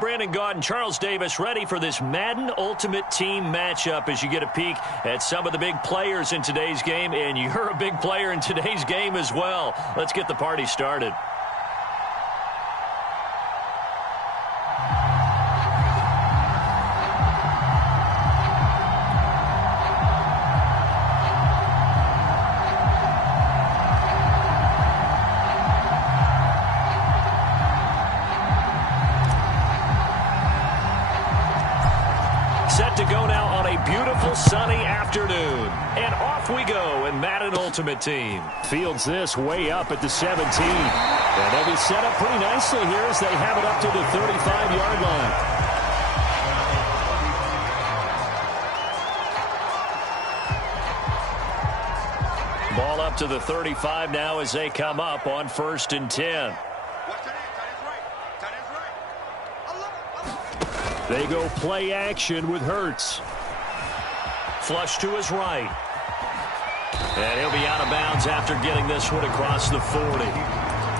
Brandon Gaudin and Charles Davis ready for this Madden Ultimate Team matchup as you get a peek at some of the big players in today's game, and you're a big player in today's game as well. Let's get the party started. Set to go now on a beautiful sunny afternoon. And off we go in Madden Ultimate Team. Fields this way up at the 17. And they'll be set up pretty nicely here as they have it up to the 35-yard line. Ball up to the 35 now as they come up on 1st and 10. They go play action with Hurts. Flush to his right. And he'll be out of bounds after getting this one across the 40.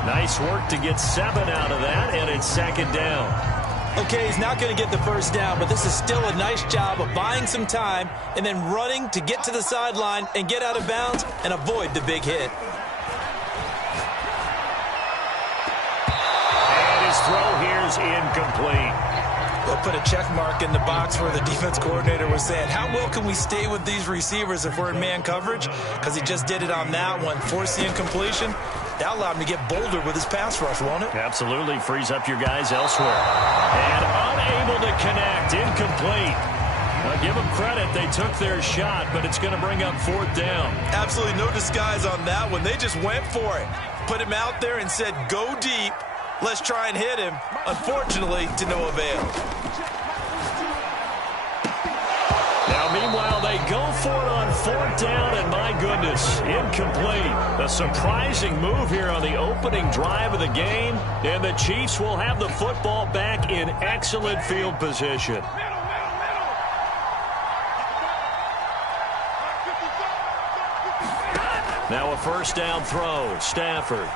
Nice work to get 7 out of that, and it's 2nd down. Okay, he's not going to get the 1st down, but this is still a nice job of buying some time and then running to get to the sideline and get out of bounds and avoid the big hit. And his throw here is incomplete. We'll put a check mark in the box where the defense coordinator was saying, how well can we stay with these receivers if we're in man coverage? Because he just did it on that one, forced the incompletion. That allowed him to get bolder with his pass rush, won't it? Absolutely. Frees up your guys elsewhere. And unable to connect. Incomplete. Now, give them credit. They took their shot, but it's going to bring up 4th down. Absolutely no disguise on that one. They just went for it. Put him out there and said, go deep. Let's try and hit him. Unfortunately, to no avail. Now, meanwhile, they go for it on 4th down, and my goodness, incomplete. A surprising move here on the opening drive of the game, and the Chiefs will have the football back in excellent field position. Now a 1st down throw. Stafford.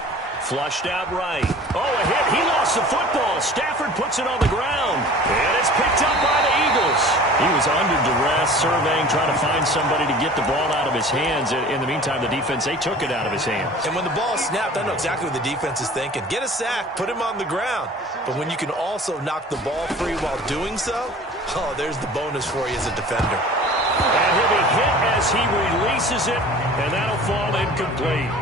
Flushed out right. Oh, a hit. He lost the football. Stafford puts it on the ground. And it's picked up by the Eagles. He was under duress, surveying, trying to find somebody to get the ball out of his hands. In the meantime, the defense, they took it out of his hands. And when the ball snapped, I know exactly what the defense is thinking. Get a sack, put him on the ground. But when you can also knock the ball free while doing so, oh, there's the bonus for you as a defender. And he'll be hit as he releases it, and that'll fall incomplete.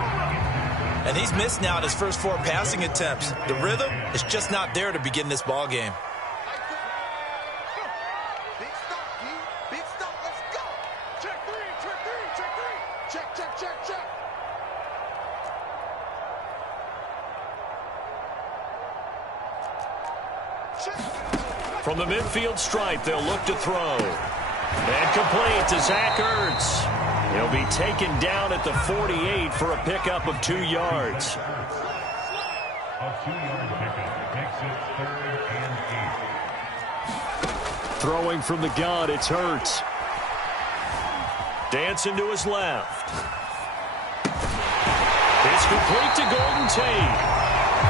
And he's missed now in his first 4 passing attempts. The rhythm is just not there to begin this ball game. Big stop, let's go. Check 3, check. From the midfield stripe, they'll look to throw. And complete to Zach Ertz. He'll be taken down at the 48 for a pickup of 2 yards. A 2-yard pickup makes it 3rd and 8. Throwing from the gun, it's Hurts. Dancing to his left. It's complete to Golden Tate.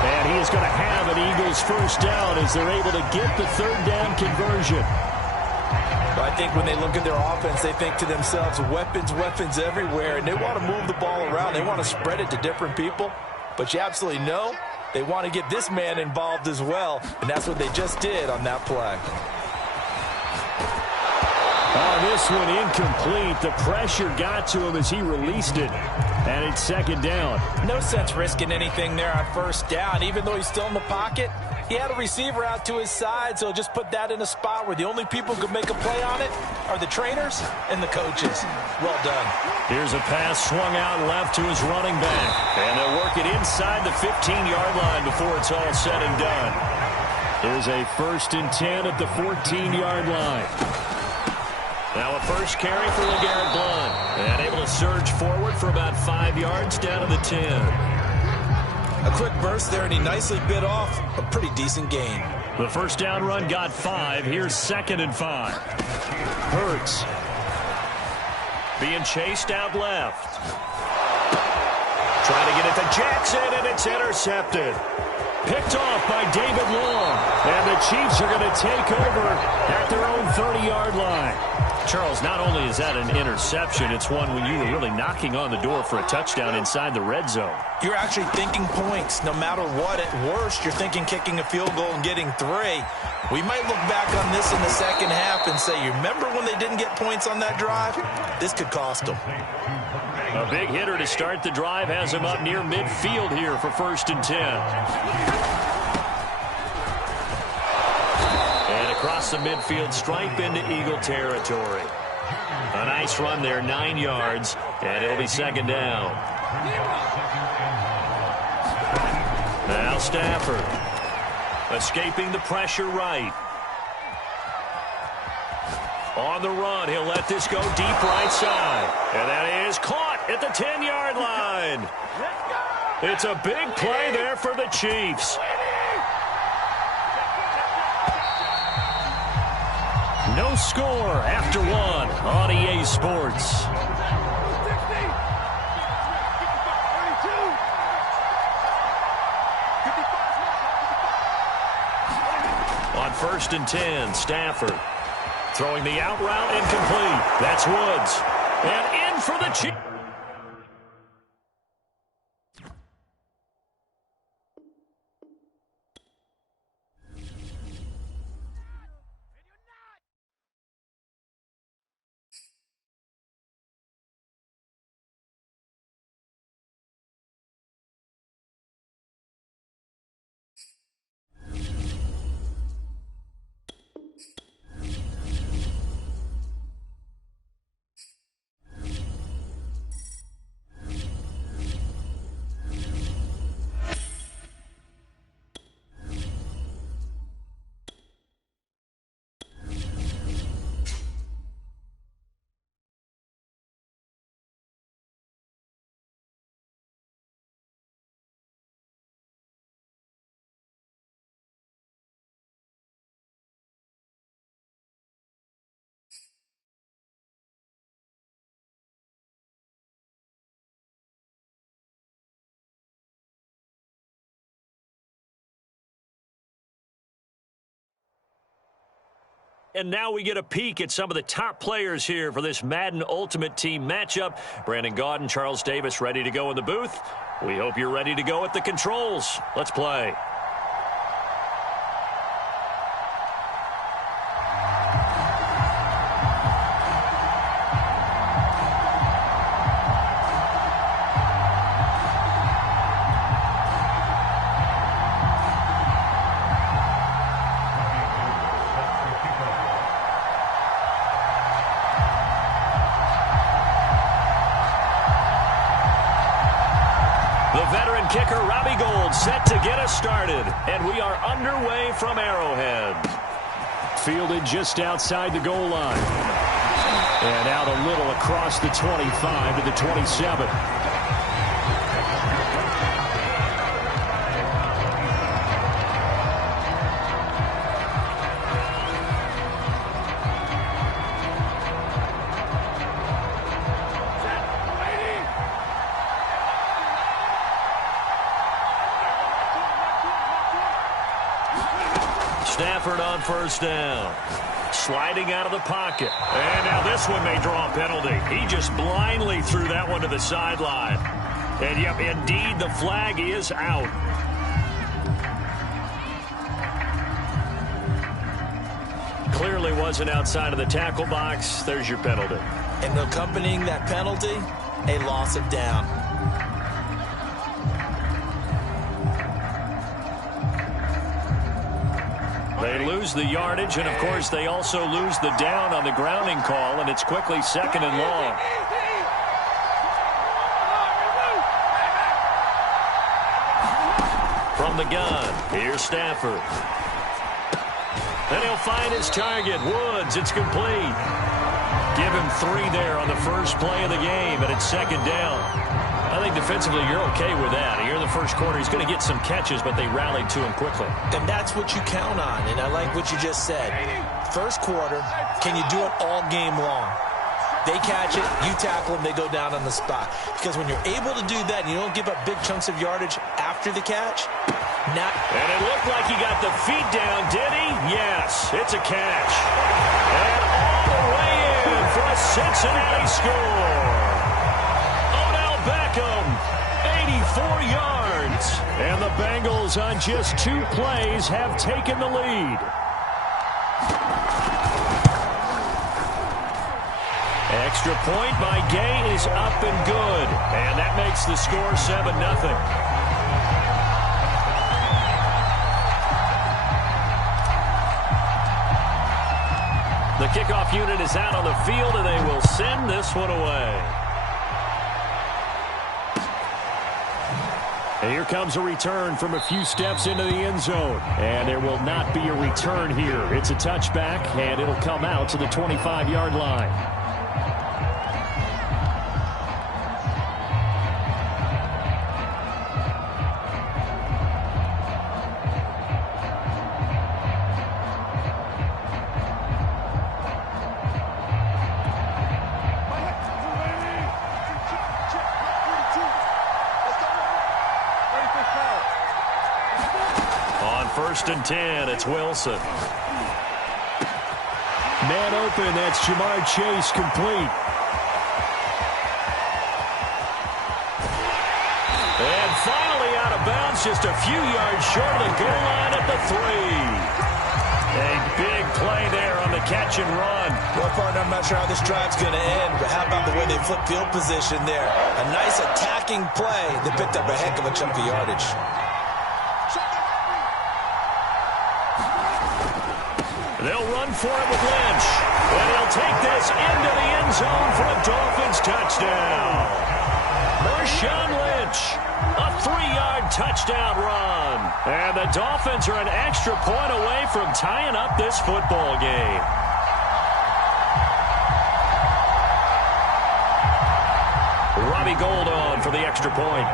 And he is going to have an Eagles 1st down as they're able to get the 3rd down conversion. I think when they look at their offense, they think to themselves, weapons everywhere, and they want to move the ball around. They want to spread it to different people. But you absolutely know they want to get this man involved as well, and that's what they just did on that play. This one incomplete. The pressure got to him as he released it. And it's 2nd down. No sense risking anything there on 1st down. Even though he's still in the pocket, he had a receiver out to his side, so just put that in a spot where the only people who could make a play on it are the trainers and the coaches. Well done. Here's a pass swung out left to his running back. And they'll work it inside the 15-yard line before it's all said and done. Here's a 1st and 10 at the 14-yard line. Now a first carry for LeGarrette Blount. And able to surge forward for about 5 yards down to the 10. A quick burst there, and he nicely bit off a pretty decent gain. The 1st down run got 5. Here's 2nd and 5. Hurts. Being chased out left. Trying to get it to Jackson, and it's intercepted. Picked off by David Long. And the Chiefs are going to take over at their own 30-yard line. Charles, not only is that an interception, it's one when you were really knocking on the door for a touchdown inside the red zone. You're actually thinking points. No matter what, at worst, you're thinking kicking a field goal and getting 3. We might look back on this in the second half and say, you remember when they didn't get points on that drive? This could cost them. A big hitter to start the drive has him up near midfield here for 1st and 10. And across the midfield stripe into Eagle territory. A nice run there, 9 yards, and it'll be 2nd down. Now Stafford. Escaping the pressure right. On the run, he'll let this go deep right side. And that is caught at the 10-yard line. It's a big play there for the Chiefs. No score after 1 on EA Sports. On 1st and 10, Stafford. Throwing the out route incomplete. That's Woods. And in for the Chiefs. And now we get a peek at some of the top players here for this Madden Ultimate Team matchup. Brandon Gaudin, Charles Davis ready to go in the booth. We hope you're ready to go at the controls. Let's play. Kicker Robbie Gould set to get us started, and we are underway from Arrowhead. Fielded just outside the goal line. And out a little across the 25 to the 27. Stafford on 1st down. Sliding out of the pocket. And now this one may draw a penalty. He just blindly threw that one to the sideline. And, yep, indeed, the flag is out. Clearly wasn't outside of the tackle box. There's your penalty. And accompanying that penalty, a loss of down. They lose the yardage, and, of course, they also lose the down on the grounding call, and it's quickly 2nd and long. From the gun, here's Stafford. Then he'll find his target, Woods. It's complete. Give him 3 there on the first play of the game, and it's 2nd down. I think defensively you're okay with that. Here in the first quarter, he's going to get some catches, but they rallied to him quickly. And that's what you count on, and I like what you just said. First quarter, can you do it all game long? They catch it, you tackle them, they go down on the spot. Because when you're able to do that and you don't give up big chunks of yardage after the catch, And it looked like he got the feet down, did he? Yes, it's a catch. And all the way in for a Cincinnati score. Odell Beckham, 84 yards. And the Bengals on just 2 plays have taken the lead. Extra point by Gay is up and good. And that makes the score 7-0. The kickoff unit is out on the field, and they will send this one away. And here comes a return from a few steps into the end zone. And there will not be a return here. It's a touchback, and it'll come out to the 25-yard line. First and 10, it's Wilson. Man open, that's Jamar Chase complete. And finally out of bounds, just a few yards short of the goal line at the 3. A big play there on the catch and run. Well, partner, I'm not sure how this drive's going to end, but how about the way they flip field position there? A nice attacking play that picked up a heck of a chunk of yardage. They'll run for it with Lynch. And he'll take this into the end zone for a Dolphins touchdown. Marshawn Lynch, a 3-yard touchdown run. And the Dolphins are an extra point away from tying up this football game. Robbie Gould on for the extra point.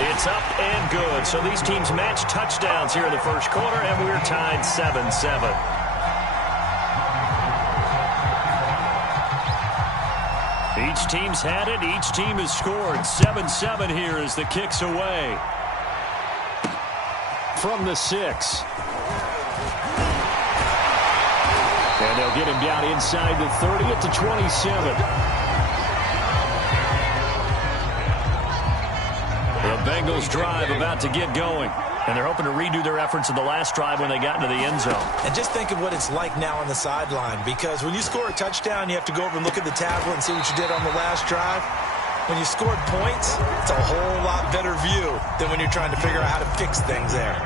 It's up and good. So these teams match touchdowns here in the first quarter, and we're tied 7-7. Each team's had it. Each team has scored. 7-7 here as the kick's away. From the 6. And they'll get him down inside the 30 at the 27. The Bengals drive about to get going. And they're hoping to redo their efforts in the last drive when they got into the end zone. And just think of what it's like now on the sideline. Because when you score a touchdown, you have to go over and look at the tablet and see what you did on the last drive. When you scored points, it's a whole lot better view than when you're trying to figure out how to fix things there.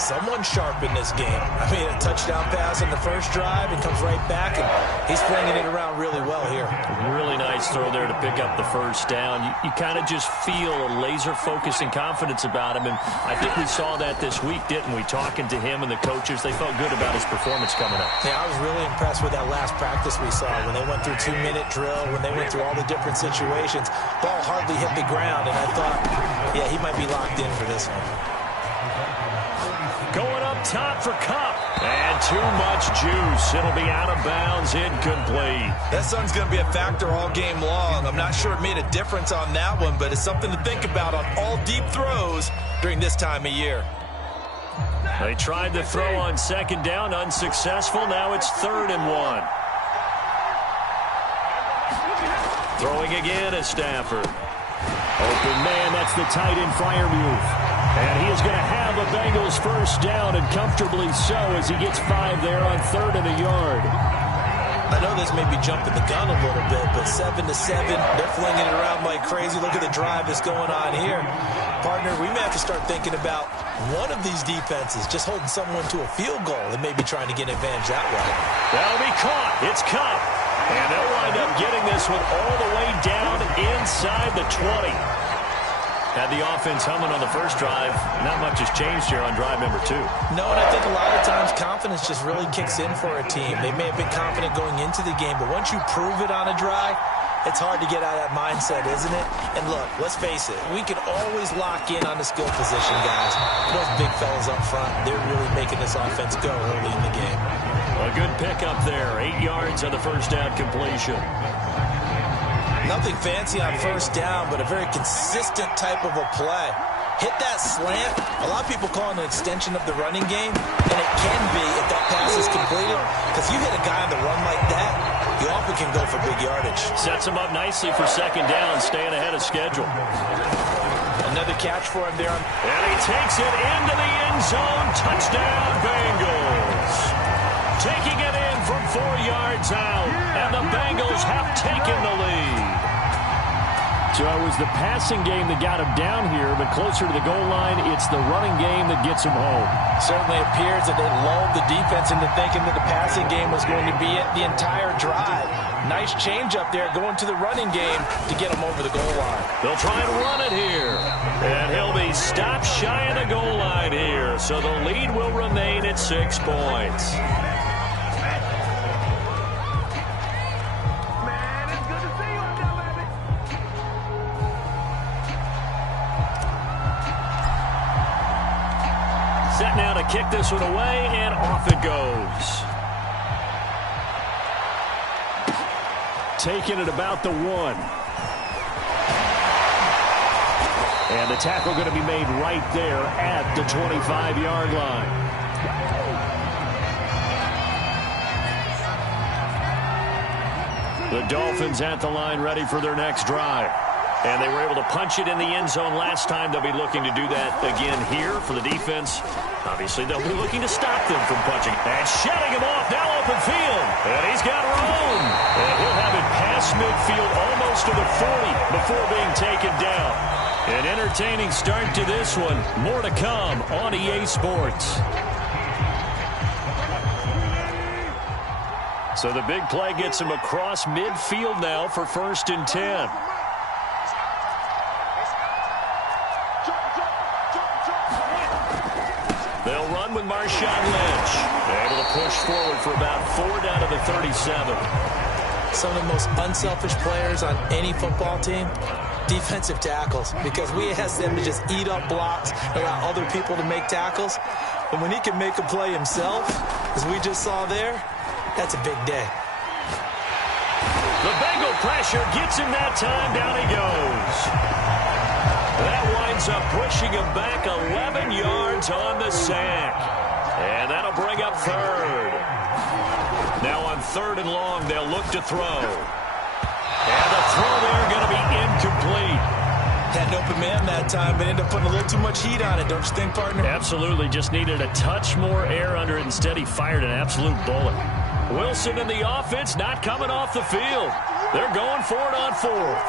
Someone sharp in this game. I mean, a touchdown pass in the first drive and comes right back, and he's flinging it around really well here. Really nice throw there to pick up the first down. You kind of just feel a laser focus and confidence about him, and I think we saw that this week, didn't we? Talking to him and the coaches, they felt good about his performance coming up. Yeah, I was really impressed with that last practice we saw when they went through 2-minute drill, when they went through all the different situations. Ball hardly hit the ground, and I thought, yeah, he might be locked in for this one. Going up top for Kupp. And too much juice. It'll be out of bounds, incomplete. That sun's going to be a factor all game long. I'm not sure it made a difference on that one, but it's something to think about on all deep throws during this time of year. They tried the throw on second down, unsuccessful. Now it's 3rd and 1. Throwing again is Stafford. Open man, that's the tight end Freiermuth. And he is going to have a Bengals first down, and comfortably so, as he gets 5 there on 3rd and a yard. I know this may be jumping the gun a little bit, but 7-7, they're flinging it around like crazy. Look at the drive that's going on here. Partner, we may have to start thinking about one of these defenses just holding someone to a field goal and maybe trying to get an advantage that way. That'll be caught. It's Kupp. And they'll wind up getting this one all the way down inside the 20. Had the offense humming on the first drive. Not much has changed here on drive number 2. No, and I think a lot of times confidence just really kicks in for a team. They may have been confident going into the game, but once you prove it on a drive, it's hard to get out of that mindset, isn't it? And look, let's face it, we can always lock in on the skill position, guys. Those big fellas up front, they're really making this offense go early in the game. A good pickup there. 8 yards on the first down completion. Nothing fancy on first down, but a very consistent type of a play. Hit that slant. A lot of people call it an extension of the running game, and it can be if that pass is completed, because you hit a guy on the run like that, you often can go for big yardage. Sets him up nicely for second down, staying ahead of schedule. Another catch for him there. And he takes it into the end zone. Touchdown, Bengals. Taking it in from 4 yards out, and the Bengals have taken the lead. So it was the passing game that got him down here, but closer to the goal line, it's the running game that gets him home. Certainly appears that they lulled the defense into thinking that the passing game was going to be it the entire drive. Nice change up there going to the running game to get him over the goal line. They'll try and run it here. And he'll be stopped shy of the goal line here. So the lead will remain at 6 points. Set now to kick this one away, and off it goes. Taking it about the 1. And the tackle going to be made right there at the 25-yard line. The Dolphins at the line ready for their next drive. And they were able to punch it in the end zone last time. They'll be looking to do that again here for the defense. Obviously, they'll be looking to stop them from punching. And shutting him off, now open field. And he's got room. And he'll have it past midfield almost to the 40 before being taken down. An entertaining start to this one. More to come on EA Sports. So the big play gets him across midfield now for 1st and 10. They'll run with Marshawn Lynch. Able to push forward for about 4 down to the 37. Some of the most unselfish players on any football team, defensive tackles, because we ask them to just eat up blocks, allow other people to make tackles. But when he can make a play himself, as we just saw there, that's a big day. The Bengal pressure gets him that time. Down he goes. That winds up pushing him back 11 yards on the sack. And that'll bring up 3rd. Now on 3rd and long, they'll look to throw. And the throw there going to be incomplete. Had an open man that time, but ended up putting a little too much heat on it, don't you think, partner? Absolutely. Just needed a touch more air under it. Instead, he fired an absolute bullet. Wilson and the offense not coming off the field. They're going for it on 4th.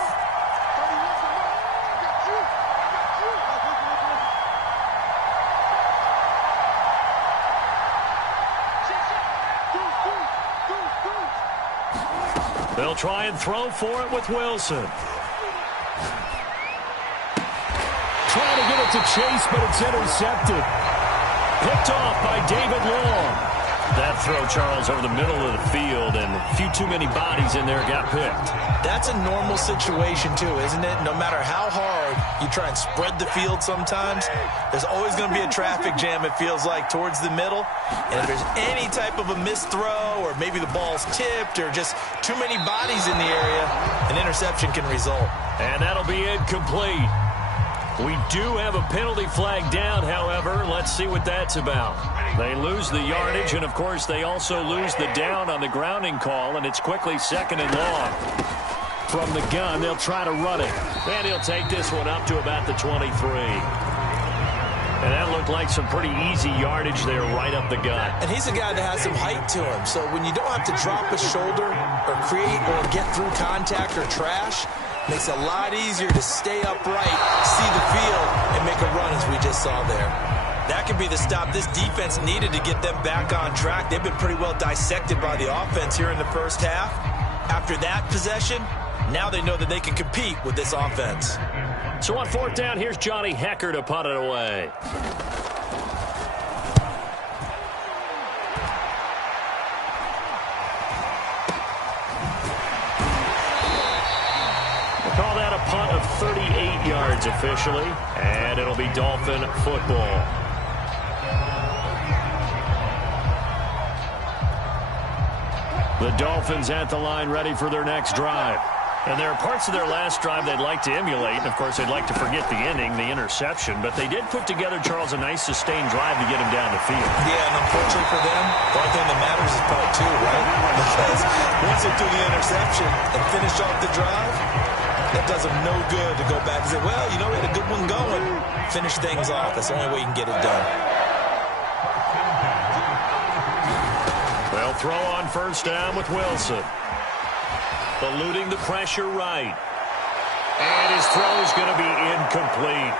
They'll try and throw for it with Wilson. Trying to get it to Chase, but it's intercepted. Picked off by David Long. That throw, Charles, over the middle of the field, and a few too many bodies in there got picked. That's a normal situation, too, isn't it? No matter how hard you try and spread the field sometimes, there's always going to be a traffic jam, it feels like, towards the middle. And if there's any type of a missed throw, or maybe the ball's tipped, or just too many bodies in the area, an interception can result. And that'll be incomplete. We do have a penalty flag down, however. Let's see what that's about. They lose the yardage, and, of course, they also lose the down on the grounding call, and it's quickly 2nd and long. From the gun, they'll try to run it. And he'll take this one up to about the 23. And that looked like some pretty easy yardage there right up the gut. And he's a guy that has some height to him, so when you don't have to drop a shoulder or create or get through contact or trash, makes it a lot easier to stay upright, see the field, and make a run as we just saw there. That could be the stop this defense needed to get them back on track. They've been pretty well dissected by the offense here in the first half. After that possession, now they know that they can compete with this offense. So on 4th down, here's Johnny Hekker to punt it away. Call that a punt of 38 yards officially, and it'll be Dolphin football. The Dolphins at the line ready for their next drive. And there are parts of their last drive they'd like to emulate. And, of course, they'd like to forget the ending, the interception. But they did put together, Charles, a nice sustained drive to get him down the field. Yeah, and unfortunately for them, the only thing that matters is part two, right? Because once they do the interception and finish off the drive, that does them no good to go back and say, well, you know, we had a good one going. Finish things off. That's the only way you can get it done. They'll throw on first down with Wilson. Eluding the pressure right. And his throw is going to be incomplete.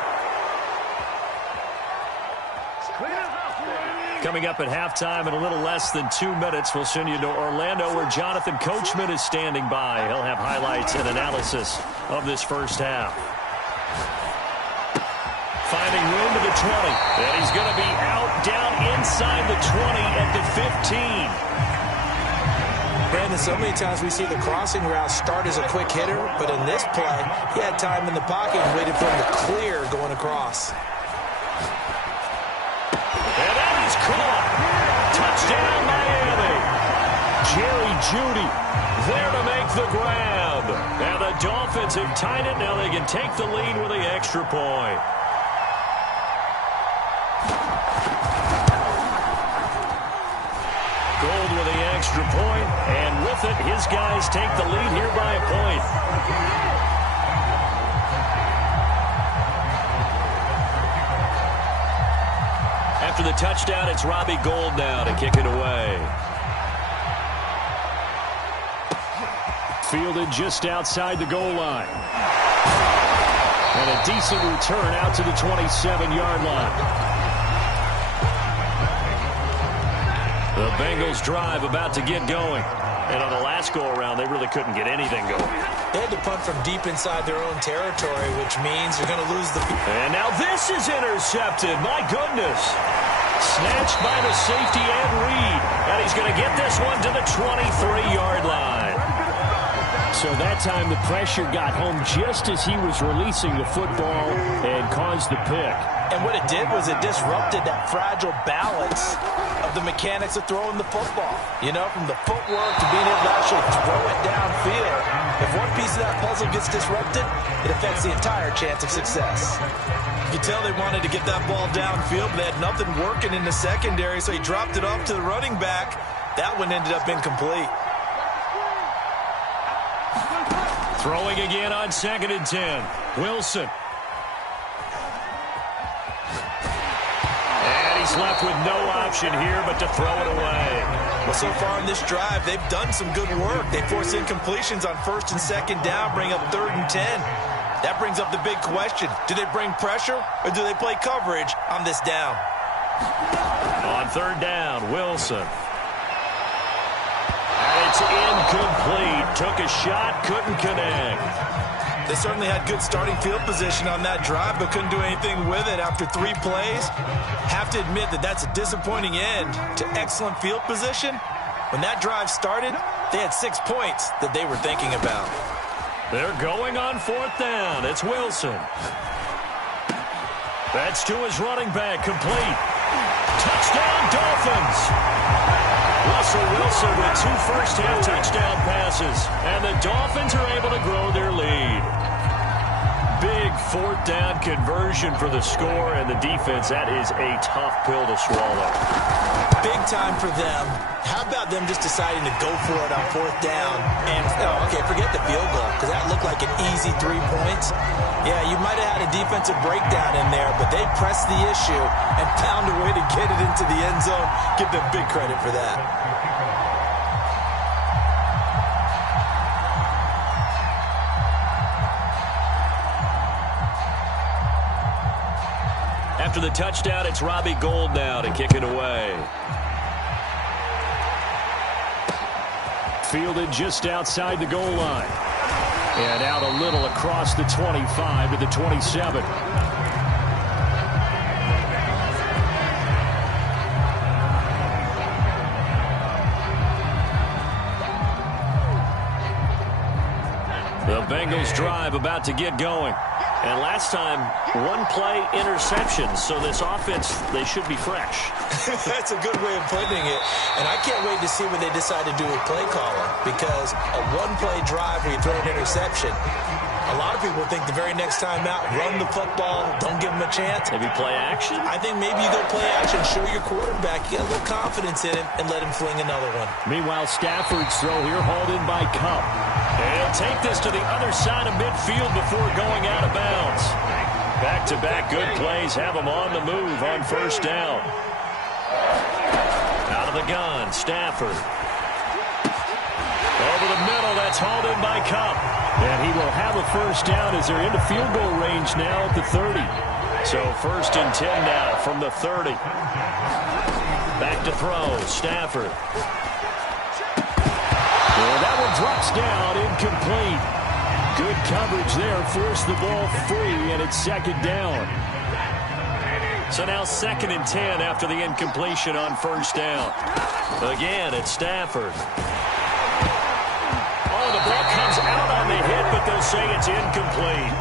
Coming up at halftime in a little less than 2 minutes, we'll send you to Orlando where Jonathan Coachman is standing by. He'll have highlights and analysis of this first half. Finding room to the 20. And he's going to be out down inside the 20 at the 15. Brandon, so many times we see the crossing route start as a quick hitter, but in this play, he had time in the pocket and waited for him to clear going across. And that is caught. Touchdown, Miami. Jerry Jeudy there to make the grab. And the Dolphins have tied it. Now they can take the lead with the extra point. Gold with the extra point, and with it, his guys take the lead here by a point. After the touchdown, it's Robbie Gould now to kick it away. Fielded just outside the goal line. And a decent return out to the 27-yard line. The Bengals drive about to get going. And on the last go-around, they really couldn't get anything going. They had to punt from deep inside their own territory, which means they're going to lose the... And now this is intercepted. My goodness. Snatched by the safety Ed Reed. And he's going to get this one to the 23-yard line. So that time the pressure got home just as he was releasing the football and caused the pick. And what it did was it disrupted that fragile balance of the mechanics of throwing the football. You know, from the footwork to being able to actually throw it downfield. If one piece of that puzzle gets disrupted, it affects the entire chance of success. You can tell they wanted to get that ball downfield, but they had nothing working in the secondary, so he dropped it off to the running back. That one ended up incomplete. Throwing again on 2nd and 10. Wilson. And he's left with no option here but to throw it away. Well, so far in this drive, they've done some good work. They force incompletions on 1st and 2nd down, bring up 3rd and 10. That brings up the big question. Do they bring pressure or do they play coverage on this down? On 3rd down, Wilson. It's incomplete. Took a shot, couldn't connect. They certainly had good starting field position on that drive, but couldn't do anything with it after 3 plays. Have to admit that that's a disappointing end to excellent field position. When that drive started, they had 6 points that they were thinking about. They're going on 4th down. It's Wilson. That's to his running back, complete. Touchdown, Dolphins. Russell Wilson with 2 first-half touchdown passes. And the Dolphins are able to grow their lead. Big 4th down conversion for the score, and the defense, that is a tough pill to swallow. Big time for them. How about them just deciding to go for it on 4th down? And, okay, forget the field goal, because that looked like an easy 3 points. Yeah, you might have had a defensive breakdown in there, but they pressed the issue and found a way to get it into the end zone. Give them big credit for that. After the touchdown, it's Robbie Gould now to kick it away. Fielded just outside the goal line. And out a little across the 25 to the 27. The Bengals drive about to get going. And last time, one play interceptions. So this offense, they should be fresh. That's a good way of putting it. And I can't wait to see what they decide to do with play calling, because a one-play drive where you throw an interception, a lot of people think the very next time out, run the football, don't give them a chance. Maybe play action? I think maybe you go play action, show your quarterback, you get a little confidence in him, and let him fling another one. Meanwhile, Stafford's throw here hauled in by Kupp. And take this to the other side of midfield before going out of bounds. Back-to-back good plays have them on the move on first down. Out of the gun, Stafford. Over the middle, that's hauled in by Kupp. And he will have a first down as they're into field goal range now at the 30. So 1st and 10 now from the 30. Back to throw, Stafford. And that one drops down, incomplete. Good coverage there, forced the ball free, and it's 2nd down. So now 2nd and 10 after the incompletion on first down. Again, it's Stafford. Oh, the ball comes out on the hit, but they'll say it's incomplete.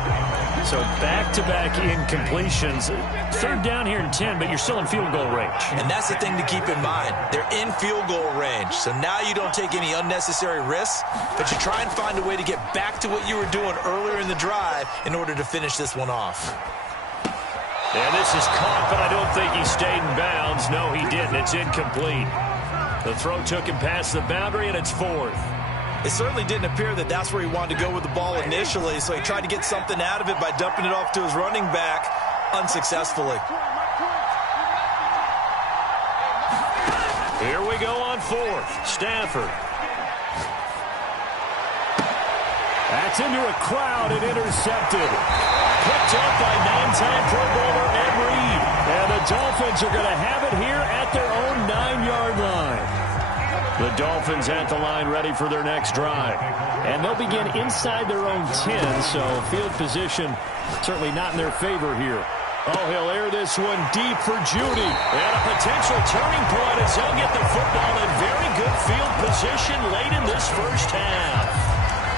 So back-to-back incompletions. 3rd down here in 10, but you're still in field goal range. And that's the thing to keep in mind. They're in field goal range. So now you don't take any unnecessary risks, but you try and find a way to get back to what you were doing earlier in the drive in order to finish this one off. And this is caught, but I don't think he stayed in bounds. No, he didn't. It's incomplete. The throw took him past the boundary, and it's 4th. It certainly didn't appear that that's where he wanted to go with the ball initially, so he tried to get something out of it by dumping it off to his running back unsuccessfully. Here we go on 4th. Stafford. That's into a crowd and intercepted. Picked up by 9-time Pro Bowler Ed Reed. And the Dolphins are going to have it here at their own 9-yard line. The Dolphins at the line ready for their next drive. And they'll begin inside their own 10, so field position certainly not in their favor here. Oh, he'll air this one deep for Judy. And a potential turning point as he'll get the football in very good field position late in this first half.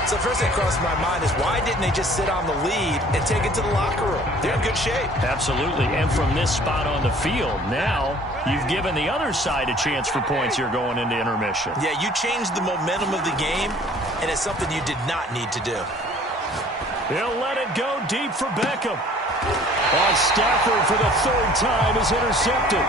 So first thing that crossed my mind is why didn't they just sit on the lead and take it to the locker room? They're in good shape. Absolutely, and from this spot on the field, now you've given the other side a chance for points here going into intermission. Yeah, you changed the momentum of the game, and it's something you did not need to do. He'll let it go deep for Beckham. Stafford for the 3rd time is intercepted.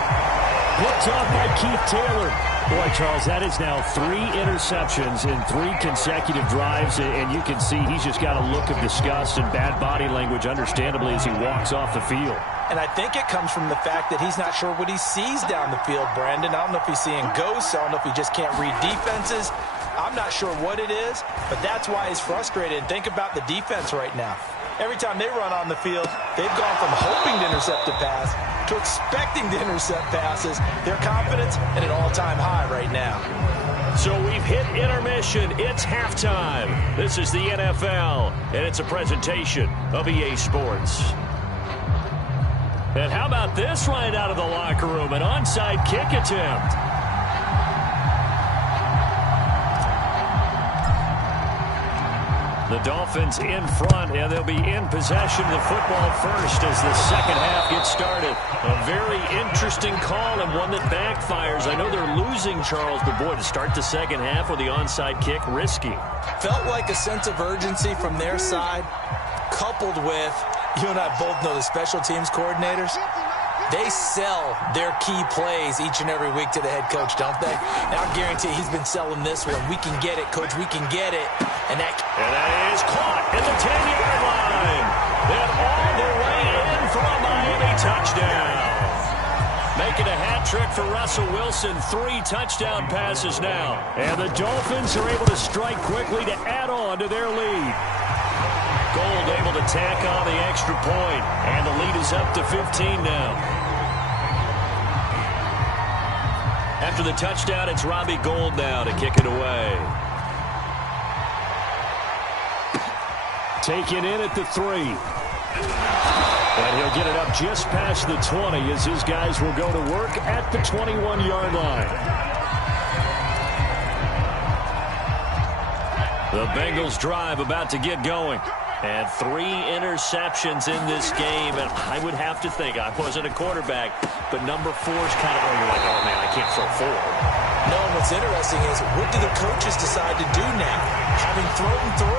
Picked off by Keith Taylor. Boy, Charles, that is now 3 interceptions in 3 consecutive drives, and you can see he's just got a look of disgust and bad body language, understandably, as he walks off the field. And I think it comes from the fact that he's not sure what he sees down the field, Brandon. I don't know if he's seeing ghosts. I don't know if he just can't read defenses. I'm not sure what it is, but that's why he's frustrated. And think about the defense right now. Every time they run on the field, they've gone from hoping to intercept a pass to expecting to intercept passes. Their confidence at an all-time high right now. So we've hit intermission. It's halftime. This is the NFL, and it's a presentation of EA Sports. And how about this right out of the locker room? An onside kick attempt. The Dolphins in front, and they'll be in possession of the football first as the second half gets started. A very interesting call and one that backfires. I know they're losing, Charles, but boy, to start the second half with the onside kick, risky. Felt like a sense of urgency from their side, coupled with, you and I both know the special teams coordinators. They sell their key plays each and every week to the head coach, don't they? And I guarantee he's been selling this one. We can get it, coach. We can get it. And that is caught at the 10-yard line. And all the way in for a Miami touchdown. Making a hat trick for Russell Wilson. 3 touchdown passes now. And the Dolphins are able to strike quickly to add on to their lead. Gold able to tack on the extra point, and the lead is up to 15 now. After the touchdown, it's Robbie Gould now to kick it away. Taken in at the 3. And he'll get it up just past the 20 as his guys will go to work at the 21-yard line. The Bengals drive about to get going. And 3 interceptions in this game. And I would have to think, I wasn't a quarterback, but number 4 is kind of where you're like, oh, man, I can't throw 4. No, what's interesting is what do the coaches decide to do now? Having thrown 3,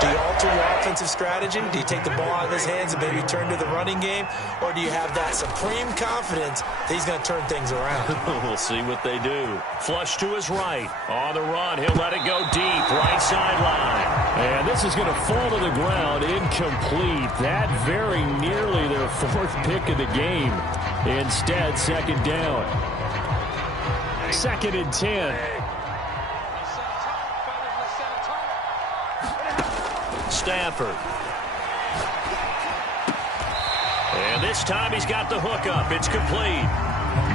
do you alter your offensive strategy? Do you take the ball out of his hands and maybe turn to the running game? Or do you have that supreme confidence that he's going to turn things around? We'll see what they do. Flush to his right. On the run, he'll let it go deep. Right sideline. And this is going to fall to the ground. Incomplete. That very nearly their 4th pick of the game. Instead, second down. 2nd and 10. Stafford. And this time he's got the hook up. It's complete.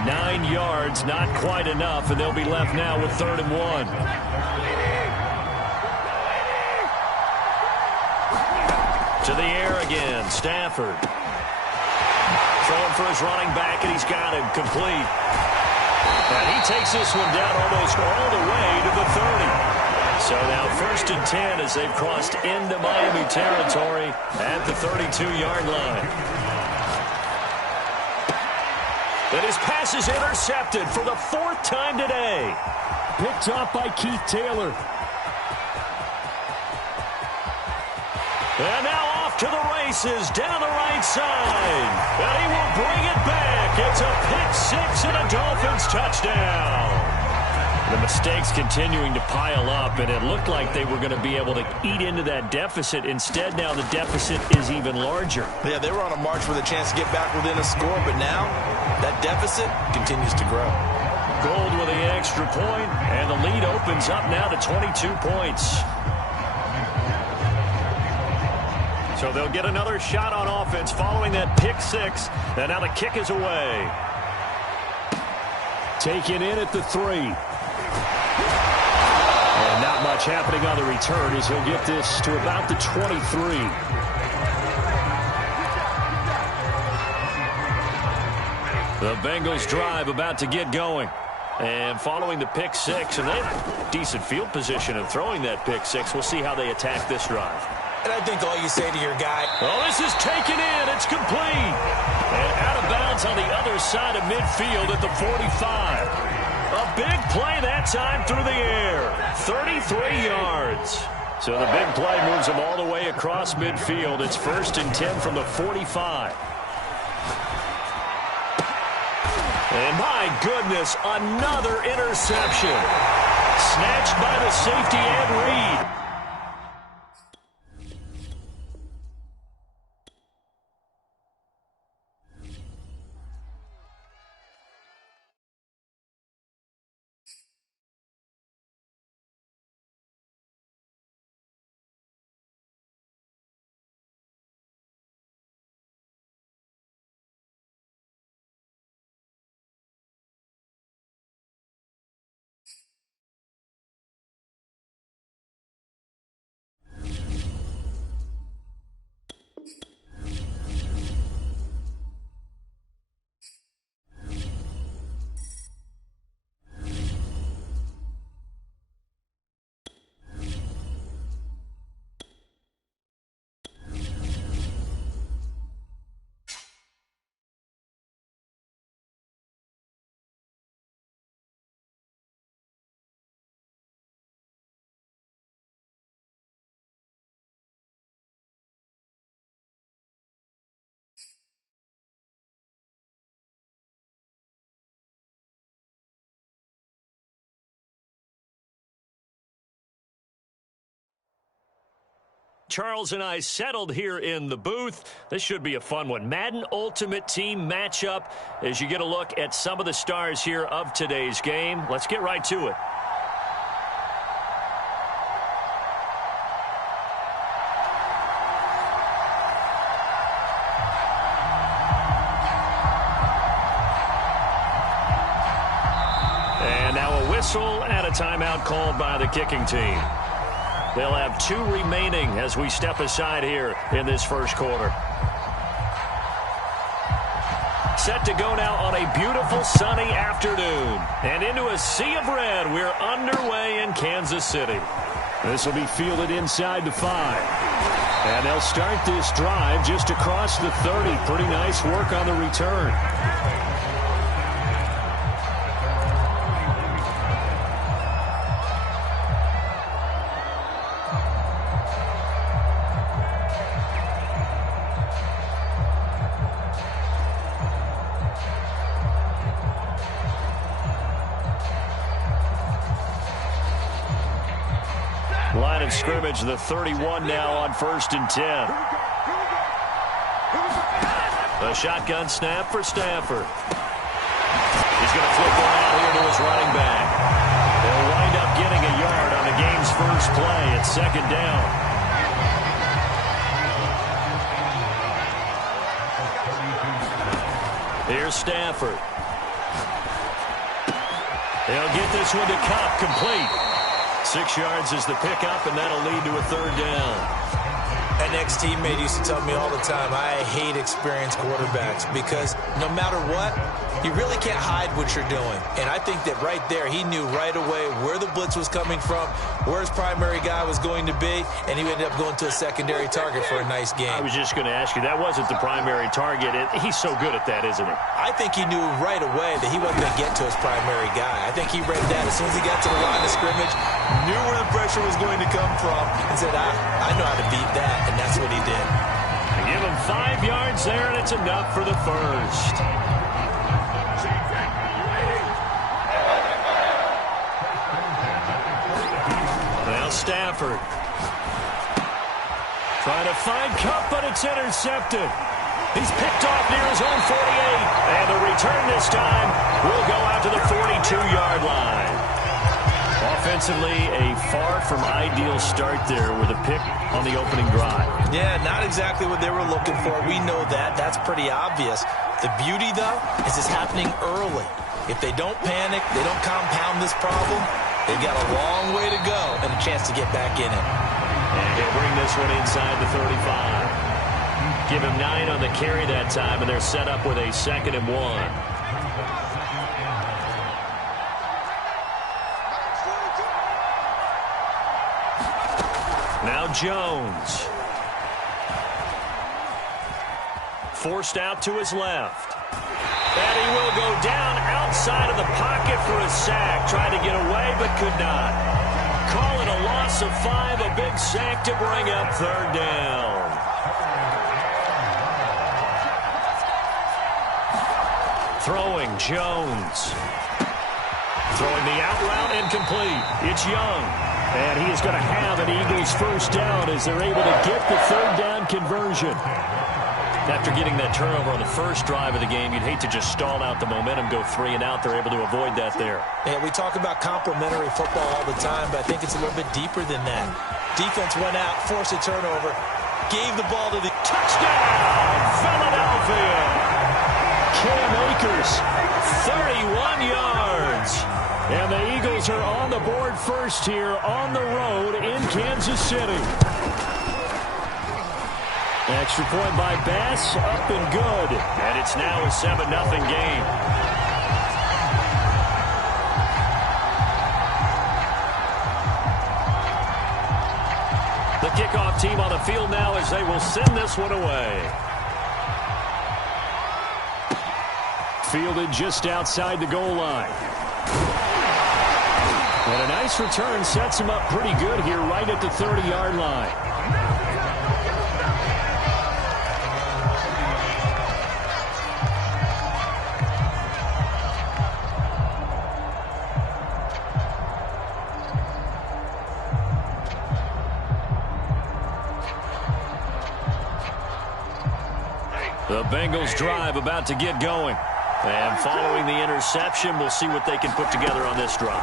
9 yards, not quite enough, and they'll be left now with 3rd and 1. To the air again, Stafford. Throwing for his running back, and he's got him complete. And he takes this one down almost all the way to the 30. So now 1st and 10 as they've crossed into Miami territory at the 32-yard line. And his pass is intercepted for the 4th time today. Picked off by Keith Taylor. And now off to the races down the right side. And he will bring it back. It's a pick-6 and a Dolphins touchdown. The mistakes continuing to pile up, and it looked like they were going to be able to eat into that deficit. Instead, now the deficit is even larger. Yeah, they were on a march with a chance to get back within a score, but now that deficit continues to grow. Gold with the extra point, and the lead opens up now to 22 points. So they'll get another shot on offense following that pick-6, and now the kick is away. Taken in at the 3. And not much happening on the return as he'll get this to about the 23. The Bengals drive about to get going. And following the pick-6, and they have decent field position of throwing that pick-6. We'll see how they attack this drive. And I think all you say to your guy, oh, this is taken in. It's complete. And out of bounds on the other side of midfield at the 45. A big play that time through the air. 33 yards. So the big play moves them all the way across midfield. It's 1st and 10 from the 45. And my goodness, another interception. Snatched by the safety Ed Reed. Charles and I settled here in the booth. This should be a fun one. Madden Ultimate Team matchup as you get a look at some of the stars here of today's game. Let's get right to it. And now a whistle and a timeout called by the kicking team. They'll have 2 remaining as we step aside here in this first quarter. Set to go now on a beautiful sunny afternoon. And into a sea of red, we're underway in Kansas City. This will be fielded inside the 5. And they'll start this drive just across the 30. Pretty nice work on the return. Line of scrimmage, the 31 now on 1st and 10. A shotgun snap for Stafford. He's going to flip one out here to his running back. They'll wind up getting a yard on the game's first play at 2nd down. Here's Stafford. They'll get this one to Kupp, complete. 6 yards is the pickup, and that'll lead to a 3rd down. An ex-teammate used to tell me all the time, I hate experienced quarterbacks because no matter what, you really can't hide what you're doing. And I think that right there, he knew right away where the blitz was coming from, where his primary guy was going to be, and he ended up going to a secondary target for a nice game. I was just going to ask you, that wasn't the primary target. He's so good at that, isn't he? I think he knew right away that he wasn't going to get to his primary guy. I think he read that as soon as he got to the line of scrimmage, knew where the pressure was going to come from, and said, I know how to beat that, and that's what he did. They give him 5 yards there, and it's enough for the first. Now Stafford. Trying to find Kupp, but it's intercepted. He's picked off near his own 48. And the return this time will go out to the 42-yard line. Offensively, a far from ideal start there with a pick on the opening drive. Yeah, not exactly what they were looking for. We know that. That's pretty obvious. The beauty, though, is it's happening early. If they don't panic, they don't compound this problem, they've got a long way to go and a chance to get back in it. And he'll bring this one inside the 35. Give him 9 on the carry that time, and they're set up with a 2nd and 1. Now Jones. Forced out to his left. And he will go down outside of the pocket for a sack. Tried to get away, but could not. Call it a loss of 5, a big sack to bring up 3rd down. Throwing, Jones. Throwing the out route, incomplete. It's Young. And he is going to have an Eagles first down as they're able to get the 3rd down conversion. After getting that turnover on the first drive of the game, you'd hate to just stall out the momentum, go 3 and out. They're able to avoid that there. Yeah, we talk about complementary football all the time, but I think it's a little bit deeper than that. Defense went out, forced a turnover, gave the ball to the touchdown, Philadelphia. Cam Akers, 31 yards. And the Eagles are on the board first here on the road in Kansas City. Extra point by Bass, up and good. And it's now a 7-0 game. The kickoff team on the field now as they will send this one away. Fielded just outside the goal line. And a nice return sets him up pretty good here right at the 30-yard line. The Bengals drive about to get going. And following the interception, we'll see what they can put together on this drive.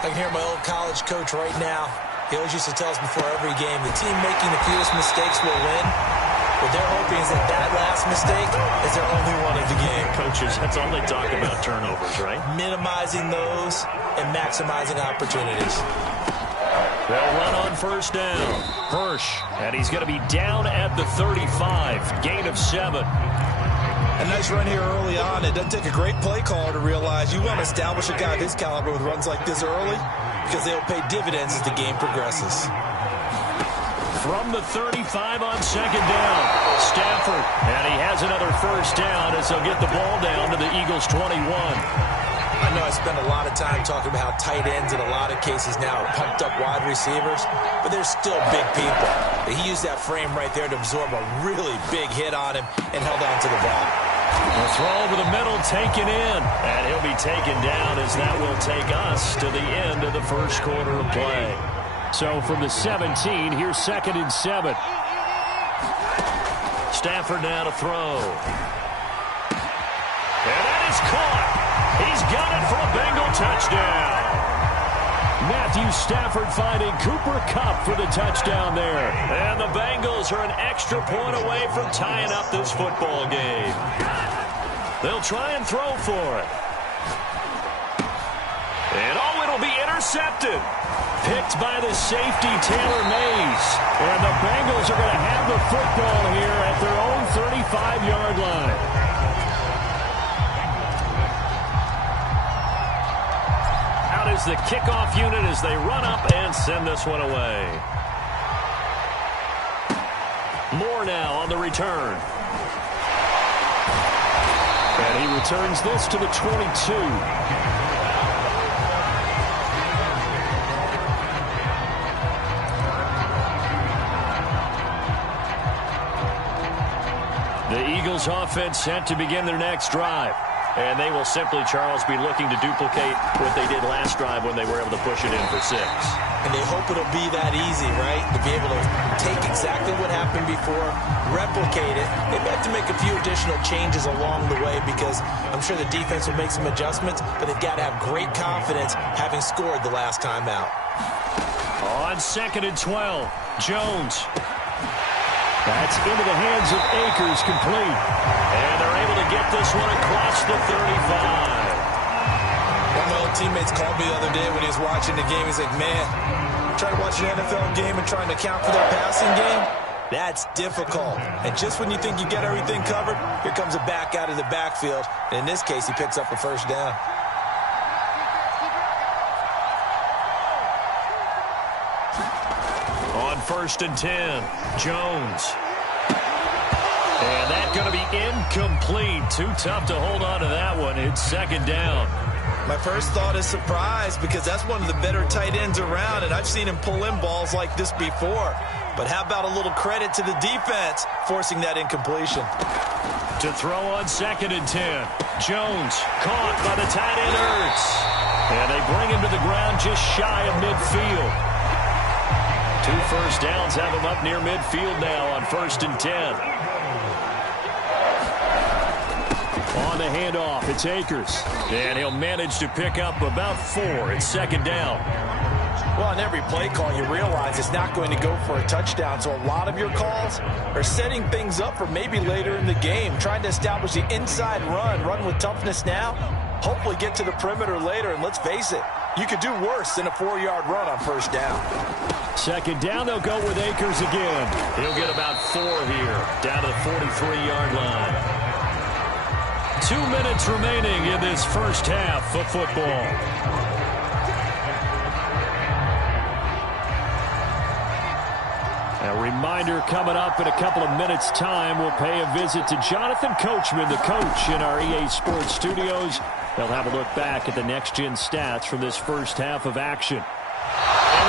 I can hear my old college coach right now. He always used to tell us before every game, the team making the fewest mistakes will win. What they're hoping is that last mistake is their only one of the game. Coaches, that's all they talk about, turnovers, right? Minimizing those and maximizing opportunities. They'll run on first down. Hirsch, and he's going to be down at the 35. Gain of 7. A nice run here early on. It doesn't take a great play caller to realize you want to establish a guy of his caliber with runs like this early because they'll pay dividends as the game progresses. from the 35 on second down. Stafford, and he has another first down as they'll get the ball down to the Eagles' 21. I know I spend a lot of time talking about how tight ends in a lot of cases now are pumped up wide receivers, but they're still big people. He used that frame right there to absorb a really big hit on him and held on to the ball. The throw over the middle taken in, and he'll be taken down as that will take us to the end of the first quarter of play. So from the 17, here's 2nd and 7. Stafford now to throw. And that is caught. He's got it for a Bengal touchdown. Matthew Stafford finding Cooper Kupp for the touchdown there. And the Bengals are an extra point away from tying up this football game. They'll try and throw for it. And oh, it'll be intercepted. Picked by the safety, Taylor Mays. And the Bengals are going to have the football here at their own 35-yard line. Out is the kickoff unit as they run up and send this one away. Moore now on the return. And he returns this to the 22. The Eagles offense set to begin their next drive. And they will simply, Charles, be looking to duplicate what they did last drive when they were able to push it in for 6. And they hope it'll be that easy, right? To be able to take exactly what happened before, replicate it. They may have to make a few additional changes along the way because I'm sure the defense will make some adjustments, but they've got to have great confidence having scored the last time out. On 2nd and 12, Jones. That's into the hands of Akers, complete. And they're able to get this one across the 35. One of my old teammates called me the other day when he was watching the game. He's like, man, trying to watch an NFL game and trying to account for their passing game, that's difficult. And just when you think you get everything covered, here comes a back out of the backfield. And in this case, he picks up a first down. On 1st and 10, Jones. And that's going to be incomplete. Too tough to hold on to that one. It's 2nd down. My first thought is surprise because that's one of the better tight ends around, and I've seen him pull in balls like this before. But how about a little credit to the defense forcing that incompletion? To throw on 2nd and 10. Jones caught by the tight end Ertz. And they bring him to the ground just shy of midfield. 2 first downs have him up near midfield now on 1st and 10. On the handoff, it's Akers. And he'll manage to pick up about 4. It's 2nd down. Well, on every play call, you realize it's not going to go for a touchdown. So a lot of your calls are setting things up for maybe later in the game, trying to establish the inside run with toughness now, hopefully get to the perimeter later. And let's face it, you could do worse than a 4-yard run on 1st down. 2nd down, they'll go with Akers again. He'll get about 4 here, down to the 43-yard line. 2 minutes remaining in this first half of football. A reminder coming up in a couple of minutes' time, we'll pay a visit to Jonathan Coachman, the coach in our EA Sports studios. They'll have a look back at the next-gen stats from this first half of action. And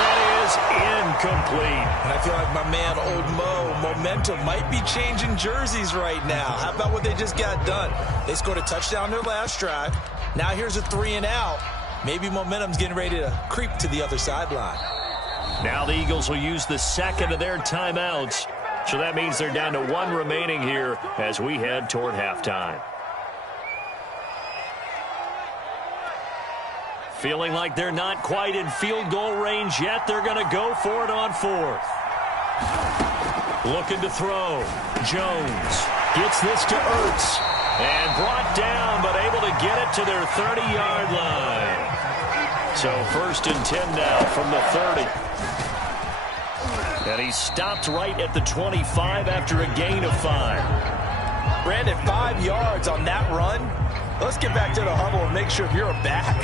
that is incomplete. And I feel like my man, Old Mo, momentum might be changing jerseys right now. How about what they just got done? They scored a touchdown their last drive. Now here's a 3 and out. Maybe momentum's getting ready to creep to the other sideline. Now the Eagles will use the 2nd of their timeouts. So that means they're down to 1 remaining here as we head toward halftime. Feeling like they're not quite in field goal range yet. They're going to go for it on 4th. Looking to throw. Jones gets this to Ertz. And brought down, but able to get it to their 30-yard line. So 1st and 10 now from the 30. And he stopped right at the 25 after a gain of 5. Brandon, 5 yards on that run. Let's get back to the huddle and make sure if you're a back,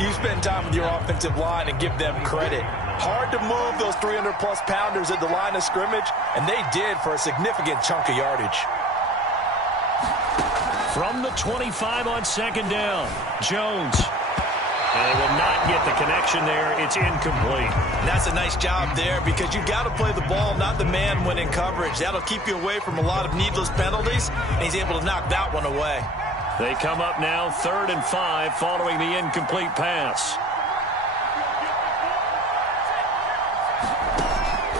you spend time with your offensive line and give them credit. Hard to move those 300-plus pounders at the line of scrimmage, and they did for a significant chunk of yardage. From the 25 on second down, Jones. And they will not get the connection there. It's incomplete. And that's a nice job there because you got to play the ball, not the man when in coverage. That'll keep you away from a lot of needless penalties, and he's able to knock that one away. They come up now 3rd and 5 following the incomplete pass.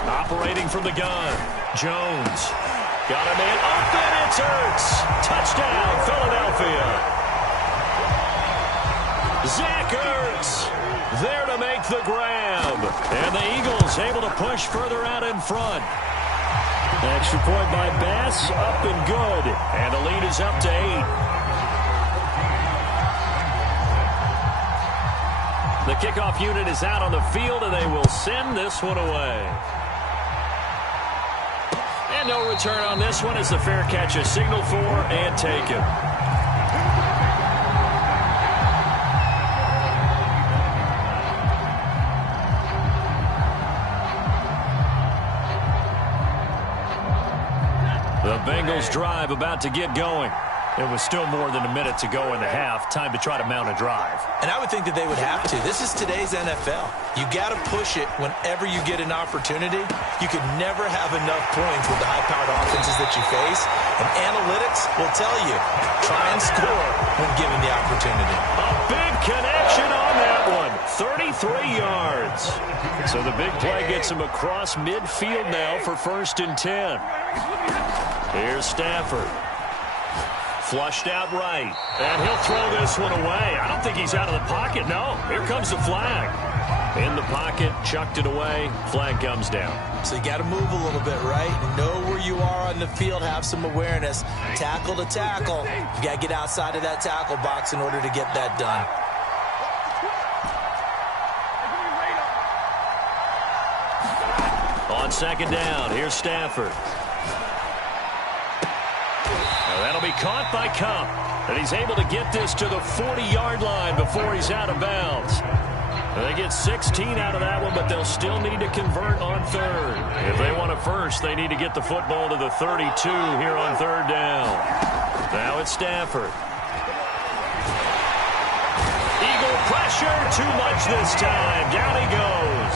Operating from the gun, Jones. Got a man open, it's Ertz. Touchdown, Philadelphia. Zach Ertz there to make the grab. And the Eagles able to push further out in front. Extra point by Bass, up and good. And the lead is up to 8. The kickoff unit is out on the field, and they will send this one away. And no return on this one as the fair catch is signaled for and taken. The Bengals drive about to get going. It was still more than a minute to go in the half. Time to try to mount a drive. And I would think that they would have to. This is today's NFL. You got to push it whenever you get an opportunity. You could never have enough points with the high-powered offenses that you face. And analytics will tell you, try and score when given the opportunity. A big connection on that one. 33 yards. So the big play gets him across midfield now for 1st and 10. Here's Stafford. Flushed out right. And he'll throw this one away. I don't think he's out of the pocket. No, here comes the flag. In the pocket, chucked it away. Flag comes down. So you got to move a little bit, right? Know where you are on the field. Have some awareness. Tackle to tackle. You got to get outside of that tackle box in order to get that done. On second down, here's Stafford. That'll be caught by Kupp. And he's able to get this to the 40-yard line before he's out of bounds. They get 16 out of that one, but they'll still need to convert on 3rd. If they want a first, they need to get the football to the 32 here on 3rd down. Now it's Stafford. Eagle pressure, too much this time. Down he goes.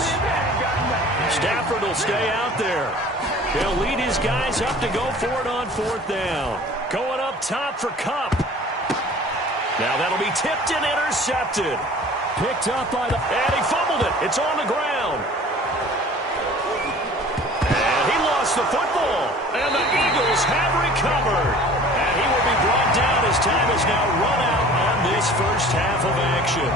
Stafford will stay out there. He'll lead his guys up to go for it on 4th down. Going up top for Kupp. Now that'll be tipped and intercepted. Picked up by the... And he fumbled it. It's on the ground. And he lost the football. And the Eagles have recovered. And he will be brought down as time has now run out on this first half of action.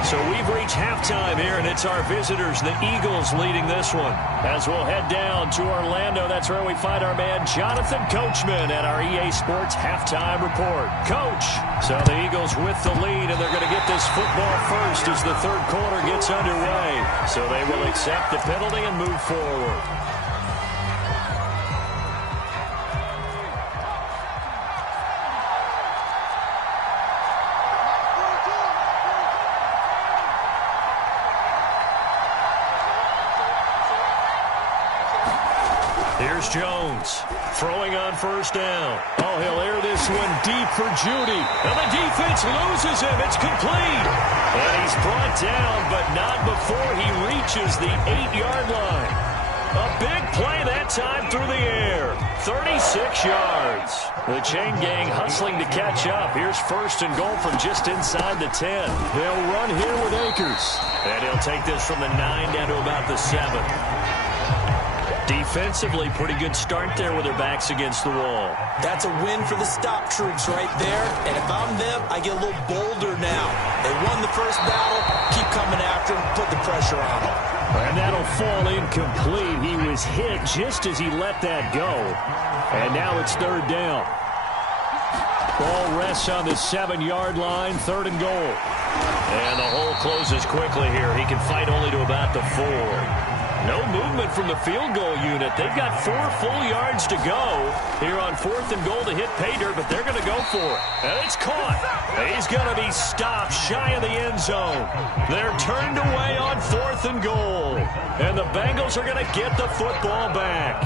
So we've reached halftime here, and it's our visitors, the Eagles, leading this one. As we'll head down to Orlando, that's where we find our man Jonathan Coachman at our EA Sports Halftime Report. Coach, so the Eagles with the lead, and they're going to get this football first as the 3rd quarter gets underway. So they will accept the penalty and move forward. Here's Jones, throwing on 1st down. Oh, he'll air this one deep for Judy. And the defense loses him. It's complete. And he's brought down, but not before he reaches the 8-yard line. A big play that time through the air. 36 yards. The chain gang hustling to catch up. Here's 1st and goal from just inside the 10. They'll run here with Akers. And he'll take this from the 9 down to about the 7. Defensively, pretty good start there with their backs against the wall. That's a win for the stop troops right there. And if I'm them, I get a little bolder now. They won the first battle. Keep coming after them. Put the pressure on them. And that'll fall incomplete. He was hit just as he let that go. And now it's 3rd down. Ball rests on the 7-yard line. 3rd and goal. And the hole closes quickly here. He can fight only to about the 4. No movement from the field goal unit. They've got 4 full yards to go here on 4th and goal to hit pay dirt, but they're going to go for it. And it's caught. He's going to be stopped shy of the end zone. They're turned away on on 4th and goal. And the Bengals are going to get the football back.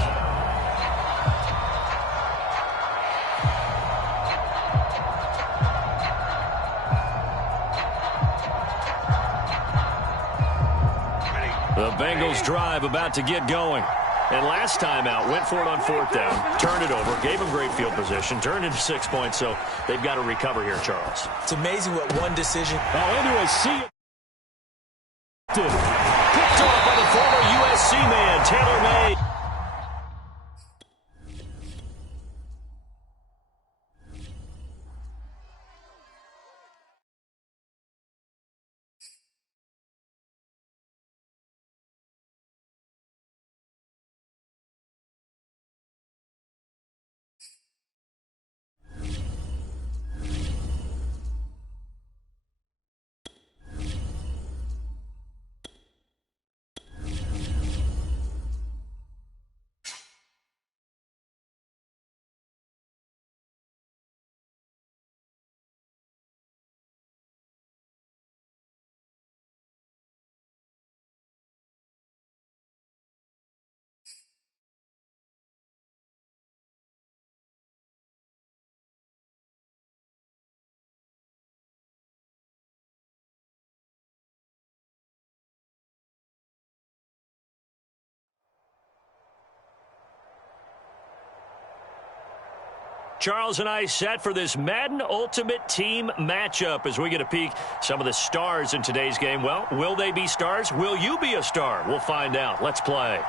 The Bengals drive about to get going. And last time out, went for it on 4th down, turned it over, gave them great field position, turned into 6 points, so they've got to recover here, Charles. It's amazing what one decision. Into a sea. Picked off by the former USC man, Taylor May. Charles and I set for this Madden Ultimate Team matchup as we get a peek some of the stars in today's game. Well, will they be stars? Will you be a star? We'll find out. Let's play.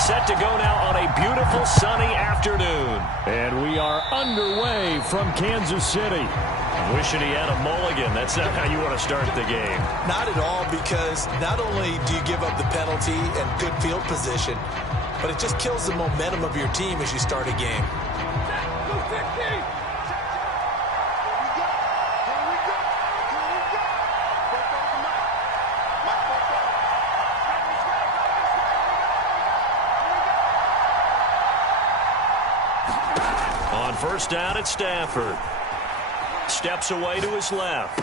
Set to go now on a beautiful sunny afternoon. And we are underway from Kansas City. Wishing he had a mulligan. That's not how you want to start the game. Not at all, because not only do you give up the penalty and good field position, but it just kills the momentum of your team as you start a game. On 1st down at Stafford. Steps away to his left.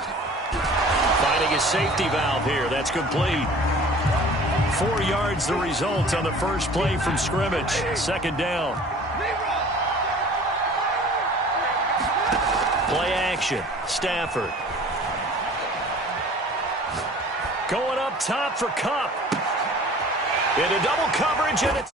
Finding his safety valve here. That's complete. 4 yards the result on the first play from scrimmage. 2nd down. Play action. Stafford. Going up top for Kupp. Into double coverage, and it's